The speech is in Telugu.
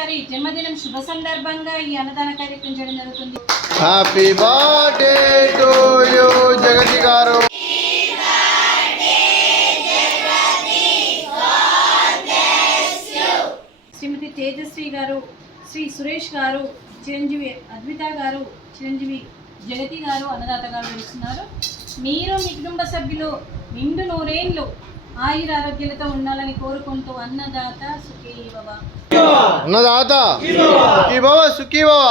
గారి జన్మదినం శుభ సందర్భంగా ఈ అన్నదాన కార్యక్రమం చేయడం జరుగుతుంది. హ్యాపీ బర్త్డే టు యు జగతి గారు. శ్రీమతి తేజశ్రీ గారు, శ్రీ సురేష్ గారు, చిరంజీవి అద్విత గారు, చిరంజీవి జగతి గారు అన్నదాతగా వివరిస్తున్నారు. మీరు మీ కుటుంబ సభ్యులు నిండు నూరేళ్ళు ఆయుర ఆరోగ్యాలతో ఉండాలని కోరుకుంటూ అన్నదాత సుఖీ భవ. అన్నదాత సుఖీ భవ, సుఖీ భవ.